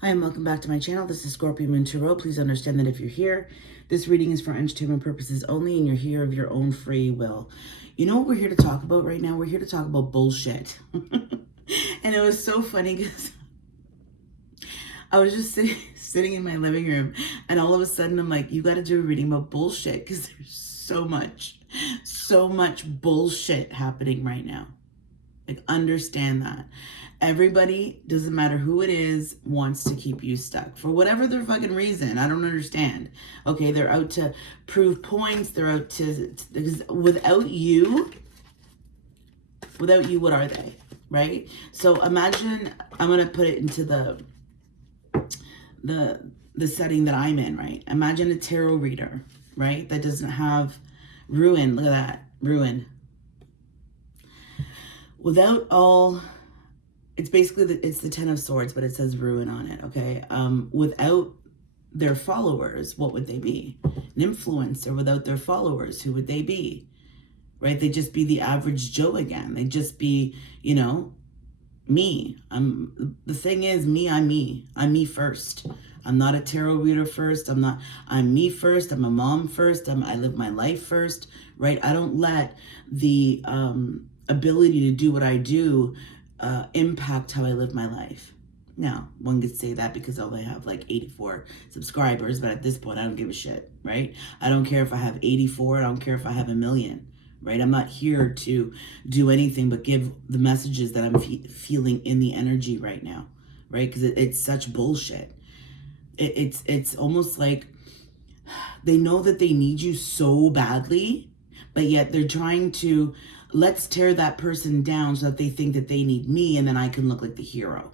Hi, and welcome back to my channel. This is Scorpio Moon Tarot. Please understand that if you're here, this reading is for entertainment purposes only, and you're here of your own free will. You know what we're here to talk about right now? We're here to talk about bullshit. And it was so funny because I was just sitting in my living room, and all of a sudden I'm like, you got to do a reading about bullshit because there's so much bullshit happening right now. Like, understand that. Everybody, doesn't matter who it is, wants to keep you stuck for whatever their fucking reason. I don't understand. Okay, they're out to prove points. They're out to without you, what are they? Right? So imagine, I'm gonna put it into the setting that I'm in, right? Imagine a tarot reader, right? That doesn't have ruin. Look at that. Ruin. Without all, it's basically it's the Ten of Swords, but it says ruin on it, okay? Without their followers, what would they be? An influencer without their followers, who would they be? Right? They'd just be the average Joe again. They'd just be, me. The thing is, I'm me. I'm me first. I'm not a tarot reader first. I'm me first. I'm a mom first. I live my life first, right? I don't let the ability to do what I do impact how I live my life. Now, one could say that because I have like 84 subscribers, but at this point, I don't give a shit, right? I don't care if I have 84. I don't care if I have a million, right? I'm not here to do anything but give the messages that I'm feeling in the energy right now, right? Because it's such bullshit. It's almost like they know that they need you so badly, but yet they're trying to, let's tear that person down so that they think that they need me, and then I can look like the hero.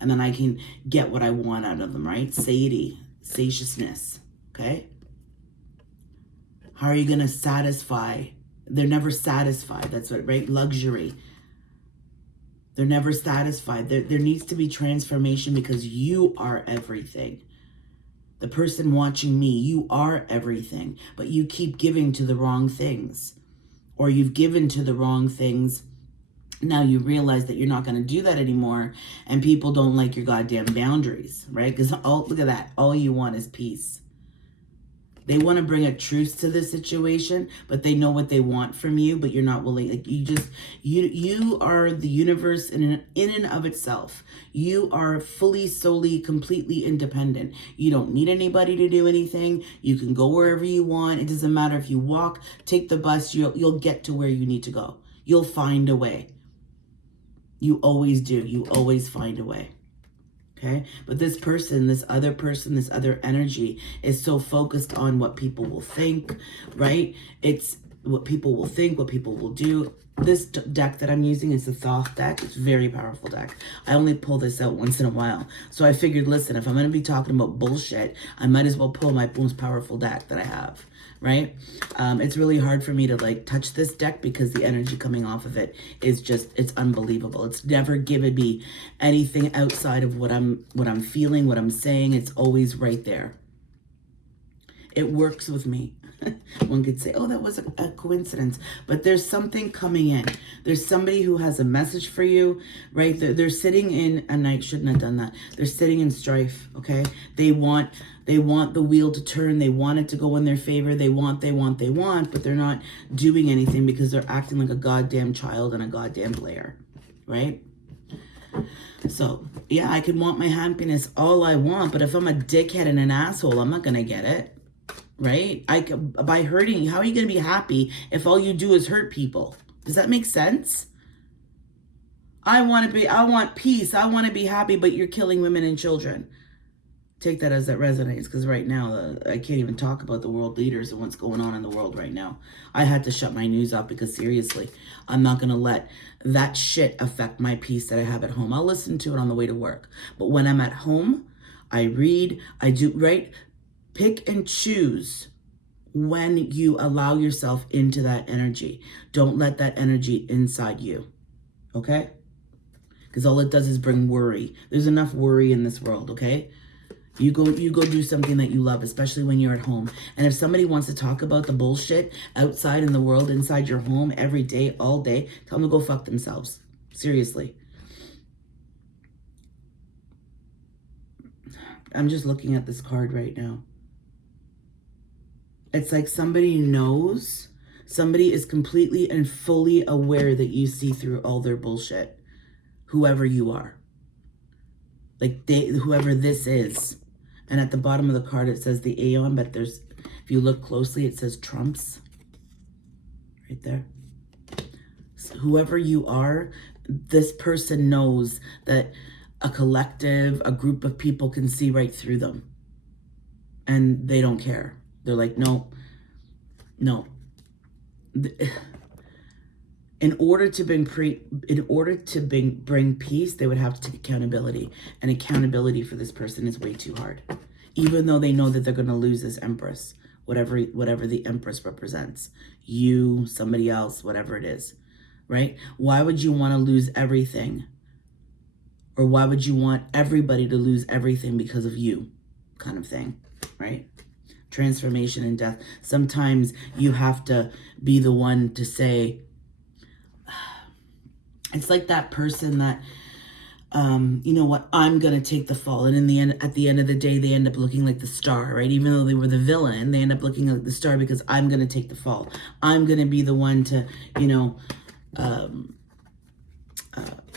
And then I can get what I want out of them, right? Satiousness, okay? How are you going to satisfy? They're never satisfied. That's what, right? Luxury. They're never satisfied. There needs to be transformation because you are everything. The person watching me, you are everything, but you keep giving to the wrong things, or you've given to the wrong things. Now you realize that you're not going to do that anymore, and people don't like your goddamn boundaries, right? Because look at that. All you want is peace. They want to bring a truce to this situation, but they know what they want from you, but you're not willing. Like, you are the universe in and of itself. You are fully, solely, completely independent. You don't need anybody to do anything. You can go wherever you want. It doesn't matter if you walk, take the bus, you'll get to where you need to go. You'll find a way. You always do. You always find a way. Okay? But this person, this other energy is so focused on what people will think, right? It's what people will think, what people will do. This deck that I'm using is the Thoth deck. It's a very powerful deck. I only pull this out once in a while. So I figured, listen, if I'm going to be talking about bullshit, I might as well pull my most powerful deck that I have, right? It's really hard for me to like touch this deck because the energy coming off of it is just, it's unbelievable. It's never given me anything outside of what I'm feeling, what I'm saying. It's always right there. It works with me. One could say, oh, that was a coincidence, but there's something coming in. There's somebody who has a message for you, right? They're sitting in, and I shouldn't have done that. They're sitting in strife, okay? They want the wheel to turn. They want it to go in their favor. They want, but they're not doing anything because they're acting like a goddamn child and a goddamn player, right? So, yeah, I can want my happiness all I want, but if I'm a dickhead and an asshole, I'm not going to get it. Right? By hurting, how are you going to be happy if all you do is hurt people? Does that make sense? I want peace. I want to be happy, but you're killing women and children. Take that as that resonates, because right now, I can't even talk about the world leaders and what's going on in the world right now. I had to shut my news off because seriously, I'm not going to let that shit affect my peace that I have at home. I'll listen to it on the way to work. But when I'm at home, I read, I do, right? Pick and choose when you allow yourself into that energy. Don't let that energy inside you, okay? Because all it does is bring worry. There's enough worry in this world, okay? You go do something that you love, especially when you're at home. And if somebody wants to talk about the bullshit outside in the world, inside your home, every day, all day, tell them to go fuck themselves. Seriously. I'm just looking at this card right now. It's like somebody knows, somebody is completely and fully aware that you see through all their bullshit. Whoever you are. Like whoever this is. And at the bottom of the card, it says the Aeon, but there's, if you look closely, it says Trumps. Right there. So whoever you are, this person knows that a collective, a group of people can see right through them. And they don't care. They're like, no. In order to bring peace, they would have to take accountability. And accountability for this person is way too hard. Even though they know that they're going to lose this Empress, whatever the Empress represents. You, somebody else, whatever it is. Right? Why would you want to lose everything? Or why would you want everybody to lose everything because of you? Kind of thing. Right? Transformation and death. Sometimes you have to be the one to say, it's like that person that, you know what, I'm going to take the fall. And at the end of the day, they end up looking like the star, right? Even though they were the villain, they end up looking like the star because I'm going to take the fall. I'm going to be the one to, you know,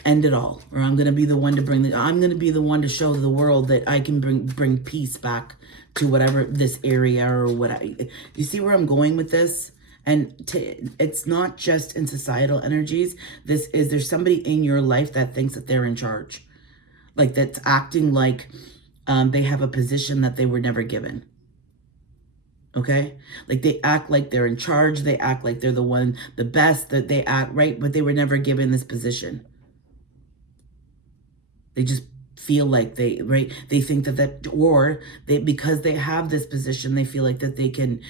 end it all. Or I'm going to be the one to I'm going to be the one to show the world that I can bring peace back to whatever this area or what. You see where I'm going with this? And it's not just in societal energies. There's somebody in your life that thinks that they're in charge. Like that's acting like they have a position that they were never given. Okay? Like they act like they're in charge. They act like they're the best, that they act right, but they were never given this position. They just feel like they think because they have this position, they feel like that they can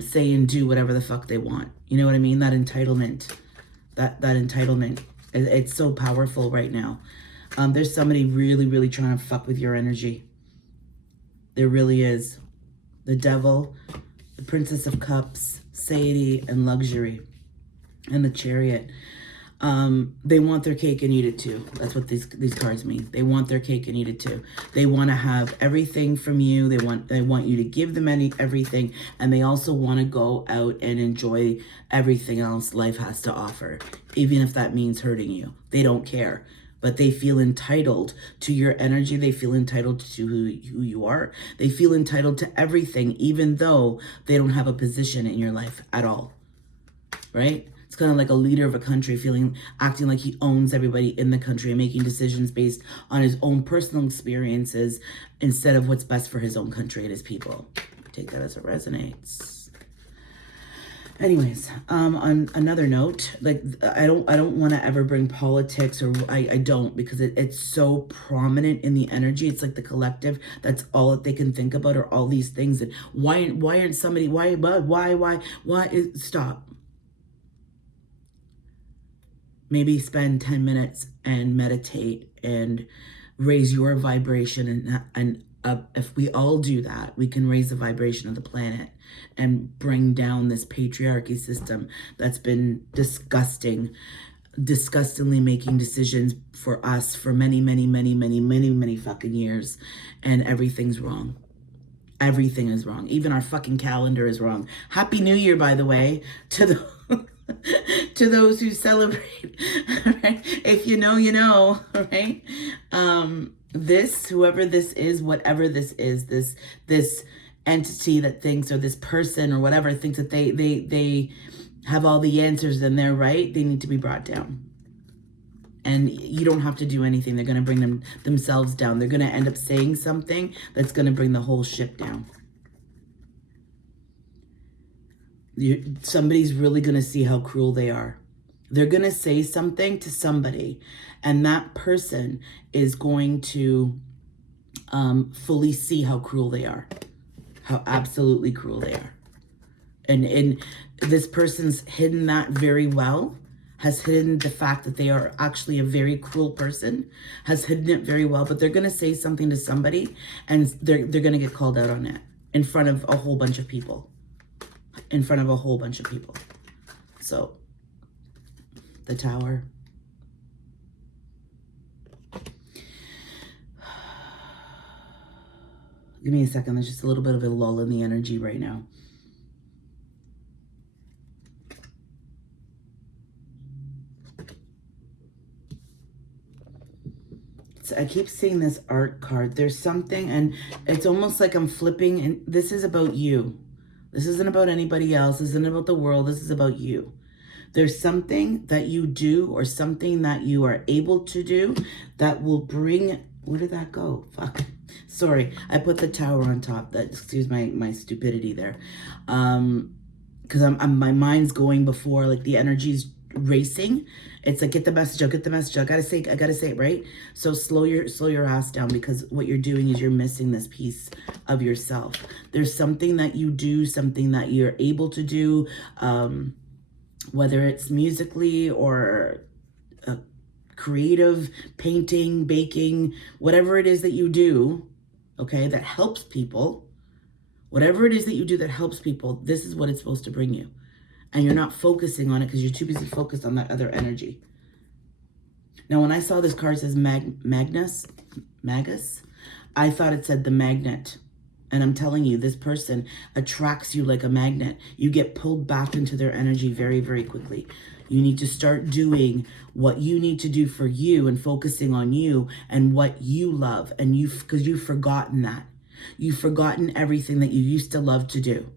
say and do whatever the fuck they want. You know what I mean? That entitlement, that entitlement, it's so powerful right now. There's somebody really, really trying to fuck with your energy. There really is. The Devil, the Princess of Cups, Satiety, and Luxury, and the Chariot. They want their cake and eat it too. That's what these cards mean. They want their cake and eat it too. They want to have everything from you. They want you to give them everything, and they also want to go out and enjoy everything else life has to offer, even if that means hurting you. They don't care, but they feel entitled to your energy. They feel entitled to who you are. They feel entitled to everything, even though they don't have a position in your life at all. Right? It's kind of like a leader of a country acting like he owns everybody in the country and making decisions based on his own personal experiences instead of what's best for his own country and his people. Take that as it resonates. Anyways, on another note, like I don't want to ever bring politics, or I don't, because it's so prominent in the energy. It's like the collective. That's all that they can think about, are all these things. And why aren't somebody? Why? Stop. Maybe spend 10 minutes and meditate and raise your vibration. And if we all do that, we can raise the vibration of the planet and bring down this patriarchy system that's been disgustingly making decisions for us for many fucking years. And everything's wrong. Everything is wrong. Even our fucking calendar is wrong. Happy New Year, by the way, to those who celebrate. Right? If you know, you know, right? Whoever this is, whatever this is, this entity that thinks, or this person or whatever thinks that they have all the answers and they're right, they need to be brought down. And you don't have to do anything. They're going to bring themselves down. They're going to end up saying something that's going to bring the whole ship down. Somebody's really going to see how cruel they are. They're going to say something to somebody, and that person is going to fully see how cruel they are, how absolutely cruel they are. And this person's hidden that very well, has hidden the fact that they are actually a very cruel person, has hidden it very well, but they're going to say something to somebody, and they're going to get called out on it in front of a whole bunch of people. So, the Tower. Give me a second. There's just a little bit of a lull in the energy right now. I keep seeing this art card. There's something, and it's almost like I'm flipping, and this is about you. This isn't about anybody else. This isn't about the world. This is about you. There's something that you do or something that you are able to do that will bring, where did that go? Fuck. Sorry, I put the tower on top. That, excuse my stupidity there. Because my mind's going before, like the energy's racing. It's like, get the message out, get the message out. I gotta say it, right? So slow your ass down, because what you're doing is you're missing this piece of yourself. There's something that you do, something that you're able to do, whether it's musically or creative, painting, baking, whatever it is that you do, okay, that helps people. Whatever it is that you do that helps people, this is what it's supposed to bring you. And you're not focusing on it because you're too busy focused on that other energy. Now, when I saw this card says Magus, I thought it said the magnet. And I'm telling you, this person attracts you like a magnet. You get pulled back into their energy very, very quickly. You need to start doing what you need to do for you and focusing on you and what you love. And because you've forgotten that. You've forgotten everything that you used to love to do.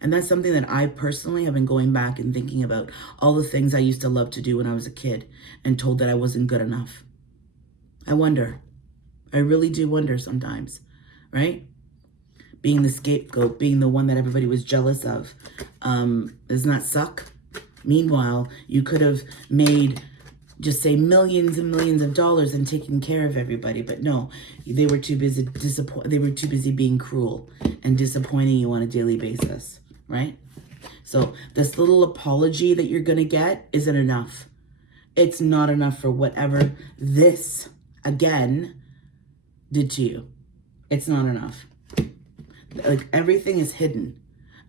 And that's something that I personally have been going back and thinking about. All the things I used to love to do when I was a kid and told that I wasn't good enough. I wonder. I really do wonder sometimes, right? Being the scapegoat, being the one that everybody was jealous of. Doesn't that suck? Meanwhile, you could have made, just say, millions and millions of dollars and taking care of everybody. But no, they were too busy they were too busy being cruel and disappointing you on a daily basis, right? So this little apology that you're going to get isn't enough. It's not enough for whatever this, again, did to you. It's not enough. Like, everything is hidden.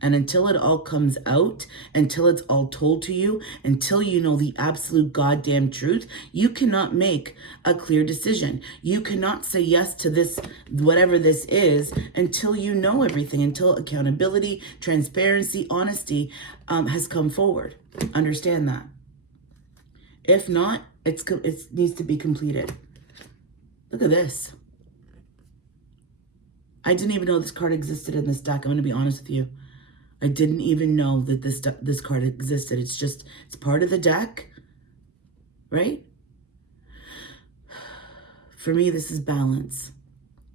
And until it all comes out, until it's all told to you, until you know the absolute goddamn truth, you cannot make a clear decision. You cannot say yes to this, whatever this is, until you know everything, until accountability, transparency, honesty has come forward. Understand that. If not, it needs to be completed. Look at this. I didn't even know this card existed in this deck. I'm going to be honest with you. I didn't even know that this card existed. It's part of the deck, right? For me, this is balance.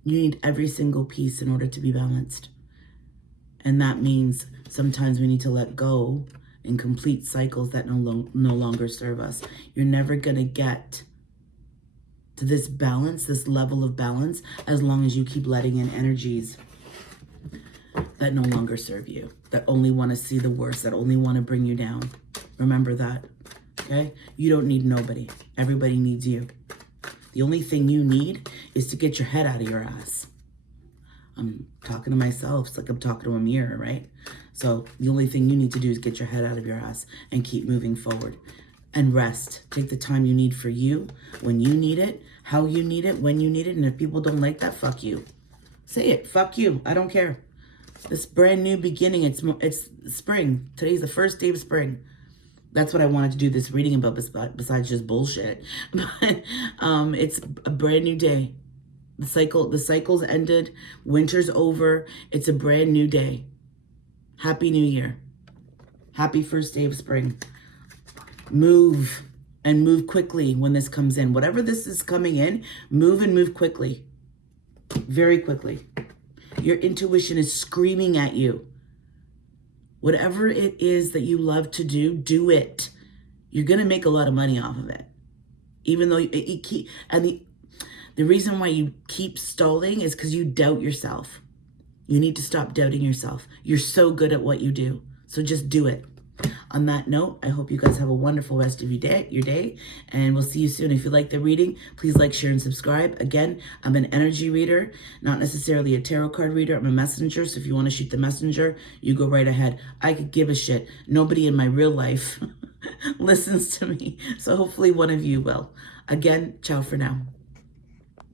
You need every single piece in order to be balanced. And that means sometimes we need to let go and complete cycles that no longer serve us. You're never going to get to this balance, this level of balance, as long as you keep letting in energies that no longer serve you, that only want to see the worst, that only want to bring you down. Remember that, okay? You don't need nobody. Everybody needs you. The only thing you need is to get your head out of your ass. I'm talking to myself. It's like I'm talking to a mirror, right? So the only thing you need to do is get your head out of your ass and keep moving forward. And rest. Take the time you need for you, when you need it, how you need it, when you need it. And if people don't like that, fuck you. Say it. Fuck you. I don't care. This brand new beginning. It's spring. Today's the first day of spring. That's what I wanted to do this reading about, besides just bullshit. But it's a brand new day. The cycle's ended. Winter's over. It's a brand new day. Happy New Year. Happy first day of spring. Move, and move quickly when this comes in. Whatever this is coming in, move and move quickly. Very quickly. Your intuition is screaming at you. Whatever it is that you love to do, do it. You're going to make a lot of money off of it. Even though the reason why you keep stalling is because you doubt yourself. You need to stop doubting yourself. You're so good at what you do. So just do it. On that note, I hope you guys have a wonderful rest of your day, and we'll see you soon. If you like the reading, please like, share, and subscribe. Again, I'm an energy reader, not necessarily a tarot card reader. I'm a messenger, so if you want to shoot the messenger, you go right ahead. I could give a shit. Nobody in my real life listens to me, so hopefully one of you will. Again, ciao for now.